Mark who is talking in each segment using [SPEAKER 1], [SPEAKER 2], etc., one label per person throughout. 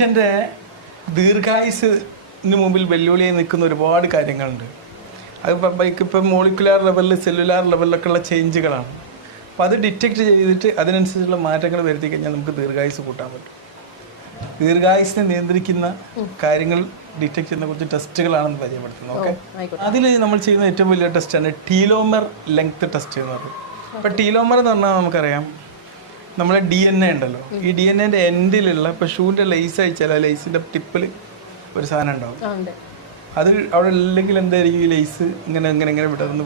[SPEAKER 1] മനുഷ്യന്റെ ദീർഘായുസിന് മുമ്പിൽ വെല്ലുവിളിയായി നിൽക്കുന്ന ഒരുപാട് കാര്യങ്ങളുണ്ട്. അത് ഇപ്പം മോളിക്കുലാർ ലെവലിൽ സെല്ലുലാർ ലെവലിലൊക്കെ ഉള്ള ചേഞ്ചുകളാണ്. അപ്പോൾ അത് ഡിറ്റക്ട് ചെയ്തിട്ട് അതിനനുസരിച്ചുള്ള മാറ്റങ്ങൾ വരുത്തി കഴിഞ്ഞാൽ നമുക്ക് ദീർഘായുസ് കൂട്ടാൻ പറ്റും. ദീർഘായുസിനെ നിയന്ത്രിക്കുന്ന കാര്യങ്ങൾ ഡിറ്റക്ട് ചെയ്യുന്ന കുറച്ച് ടെസ്റ്റുകളാണെന്ന് പരിചയപ്പെടുത്തുന്നത് ഓക്കെ? അതിൽ നമ്മൾ ചെയ്യുന്ന ഏറ്റവും വലിയ ടെസ്റ്റാണ് ടീലോമർ ലെങ്ത് ടെസ്റ്റ് എന്ന് പറയുന്നത് അപ്പോൾ ടീലോമർ എന്ന് പറഞ്ഞാൽ നമുക്കറിയാം നമ്മളെ ഡി എൻ എ ഉണ്ടല്ലോ. ഈ ഡി എൻ എന്റെ എൻഡിലുള്ള ഇപ്പൊ ഷൂവിന്റെ ലേസ് അയച്ചാൽ ആ ലൈസിന്റെ ടിപ്പിൽ ഒരു സാധനം ഉണ്ടാവും. അത് അവിടെ ഇല്ലെങ്കിൽ എന്തായിരിക്കും ഈ ലൈസ് ഇങ്ങനെ ഇങ്ങനെ ഇങ്ങനെ വിടർന്ന്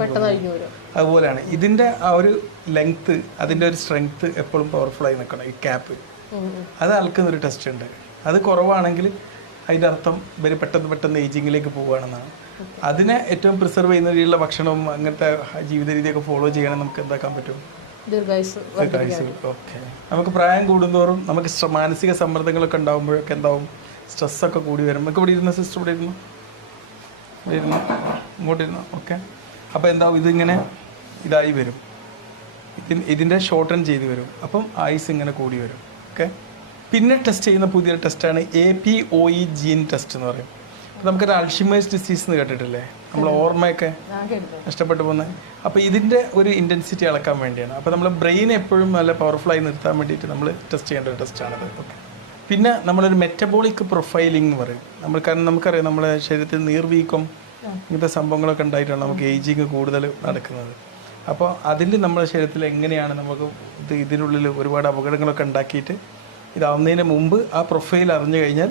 [SPEAKER 1] അതുപോലെയാണ്. ഇതിന്റെ ആ ഒരു ലെങ്ത് അതിന്റെ ഒരു സ്ട്രെങ്ത് എപ്പോഴും പവർഫുൾ ആയി നിൽക്കണം ഈ ക്യാപ്പ്. അത് അൽക്കുന്ന ഒരു ടെസ്റ്റ് ഉണ്ട്. അത് കുറവാണെങ്കിൽ അതിന്റെ അർത്ഥം ഇവർ പെട്ടെന്ന് പെട്ടെന്ന് ഏജിങ്ങിലേക്ക് പോവുകയാണെന്നാണ്. അതിനെ ഏറ്റവും പ്രിസർവ് ചെയ്യുന്ന രീതിയിലുള്ള ഭക്ഷണവും അങ്ങനത്തെ ജീവിത രീതിയൊക്കെ ഫോളോ ചെയ്യണം നമുക്ക് എന്താക്കാൻ പറ്റും? നമുക്ക് പ്രായം കൂടുന്തോറും നമുക്ക് മാനസിക സമ്മർദ്ദങ്ങളൊക്കെ ഉണ്ടാകുമ്പോഴൊക്കെ എന്താവും? സ്ട്രെസ്സൊക്കെ കൂടി വരും. നമുക്ക് ഇവിടെ ഇരുന്ന സിസ്റ്റർ ഇവിടെ ഇരുന്നു? ഇവിടെ ഇരുന്നു? ഇങ്ങോട്ട് ഇരുന്നു? ഓക്കെ. അപ്പോൾ എന്താവും? ഇതിങ്ങനെ ഇതായി വരും. ഇതിൻ ഇതിന്റെ ഷോർട്ടൺ ചെയ്ത് വരും. അപ്പം ഐസ് ഇങ്ങനെ കൂടി വരും. ഓക്കെ. പിന്നെ ടെസ്റ്റ് ചെയ്യുന്ന പുതിയ ടെസ്റ്റാണ് A P O E gene test എന്ന് പറയും. നമുക്കൊരു അൾഷിമേഴ്സ് ഡിസീസ് എന്ന് കേട്ടിട്ടില്ലേ നമ്മൾ ഓർമ്മയൊക്കെ നഷ്ടപ്പെട്ടു പോകുന്നത് അപ്പോൾ ഇതിന്റെ ഒരു ഇന്റൻസിറ്റി അളക്കാൻ വേണ്ടിയാണ്. അപ്പോൾ നമ്മൾ ബ്രെയിൻ എപ്പോഴും നല്ല പവർഫുള്ളായി നിർത്താൻ വേണ്ടിയിട്ട് നമ്മൾ ടെസ്റ്റ് ചെയ്യേണ്ട ഒരു ടെസ്റ്റാണത് ഓക്കെ പിന്നെ നമ്മളൊരു മെറ്റബോളിക് പ്രൊഫൈലിംഗ് എന്ന് പറയും. നമ്മൾ കാരണം നമുക്കറിയാം നമ്മുടെ ശരീരത്തിൽ നീർവീക്കം ഇങ്ങനത്തെ സംഭവങ്ങളൊക്കെ ഉണ്ടായിട്ടാണ് നമുക്ക് ഏജിങ് കൂടുതൽ നടക്കുന്നത്. അപ്പോൾ അതിൽ നമ്മുടെ ശരീരത്തിൽ എങ്ങനെയാണ് നമുക്ക് ഇത് ഇതിനുള്ളിൽ ഒരുപാട് അപകടങ്ങളൊക്കെ ഉണ്ടാക്കിയിട്ട് ഇതാവുന്നതിന് മുമ്പ് ആ പ്രൊഫൈൽ അറിഞ്ഞു കഴിഞ്ഞാൽ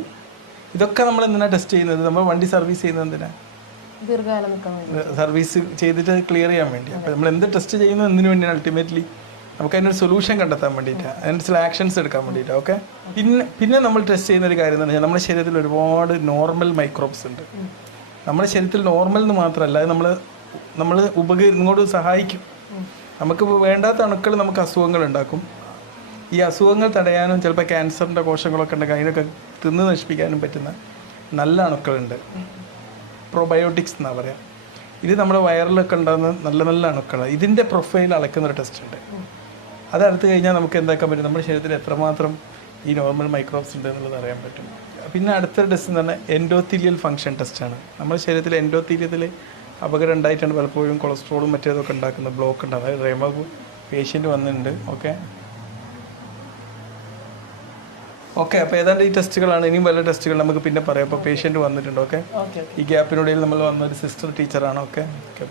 [SPEAKER 1] ഇതൊക്കെ നമ്മൾ എന്തിനാണ് ടെസ്റ്റ് ചെയ്യുന്നത്? നമ്മൾ വണ്ടി സർവീസ് ചെയ്യുന്നത് എന്തിനാണ്
[SPEAKER 2] ദീർഘകാലം
[SPEAKER 1] സർവീസ് ചെയ്തിട്ട് ക്ലിയർ ചെയ്യാൻ വേണ്ടി. അപ്പോൾ നമ്മൾ എന്ത് ടെസ്റ്റ് ചെയ്യുന്നു എന്തിനു വേണ്ടിയാണ് അൾട്ടിമേറ്റ്ലി നമുക്ക് അതിനൊരു സൊല്യൂഷൻ കണ്ടെത്താൻ വേണ്ടിയിട്ടാണ് അതിനനുസരിച്ചുള്ള ആക്ഷൻസ് എടുക്കാൻ വേണ്ടിയിട്ടാണ് ഓക്കെ പിന്നെ പിന്നെ നമ്മൾ ടെസ്റ്റ് ചെയ്യുന്ന ഒരു കാര്യം എന്ന് പറഞ്ഞാൽ നമ്മുടെ ശരീരത്തിൽ ഒരുപാട് നോർമൽ മൈക്രോബ്സ് ഉണ്ട്. നമ്മുടെ ശരീരത്തിൽ നോർമൽ എന്ന് മാത്രമല്ല അത് നമ്മൾ നമ്മൾ ഉപകരി ഇങ്ങോട്ട് സഹായിക്കും. നമുക്ക് വേണ്ടാത്ത അണുക്കൾ നമുക്ക് അസുഖങ്ങൾ ഉണ്ടാക്കും. ഈ അസുഖങ്ങൾ തടയാനും ചിലപ്പോൾ ക്യാൻസറിന്റെ കോശങ്ങളൊക്കെ ഉണ്ടെങ്കിൽ അതിനൊക്കെ തിന്ന് നശിപ്പിക്കാനും പറ്റുന്ന നല്ല അണുക്കളുണ്ട്. പ്രൊബയോട്ടിക്സ് എന്നാണ് പറയാം. ഇത് നമ്മുടെ വയറിലൊക്കെ ഉണ്ടാകുന്ന നല്ല നല്ല അണുക്കളാണ് ഇതിന്റെ പ്രൊഫൈൽ അളക്കുന്ന ഒരു ടെസ്റ്റ് ഉണ്ട്. അത് അടുത്ത് കഴിഞ്ഞാൽ നമുക്ക് എന്താക്കാൻ പറ്റും? നമ്മുടെ ശരീരത്തിൽ എത്രമാത്രം ഈ നോർമൽ മൈക്രോബ്സ് ഉണ്ട് എന്നുള്ളത് അറിയാൻ പറ്റും. പിന്നെ അടുത്ത ടെസ്റ്റ് എന്ന് പറഞ്ഞാൽ എൻഡോത്തീലിയൽ ഫംഗ്ഷൻ ടെസ്റ്റാണ് നമ്മുടെ ശരീരത്തിൽ എൻഡോത്തീലിയത്തിൽ അപകടം ഉണ്ടായിട്ടാണ് പലപ്പോഴും കൊളസ്ട്രോളും മറ്റേതൊക്കെ ഉണ്ടാക്കുന്ന ബ്ലോക്ക് ഉണ്ടാകുന്നത് അതായത് റേമ പേഷ്യന്റ് വന്നിട്ടുണ്ട്. ഓക്കെ ഓക്കെ അപ്പോൾ ഏതാണ്ട് ഈ ടെസ്റ്റുകളാണ് ഇനിയും പല ടെസ്റ്റുകൾ നമുക്ക് പിന്നെ പറയാം. അപ്പോൾ പേഷ്യന്റ് വന്നിട്ടുണ്ട് ഓക്കെ
[SPEAKER 2] ഓക്കെ
[SPEAKER 1] ഈ ഗ്യാപ്പിനുള്ളിൽ നമ്മൾ വന്ന ഒരു സിസ്റ്റർ ടീച്ചറാണ് ഓക്കെ ഓക്കെ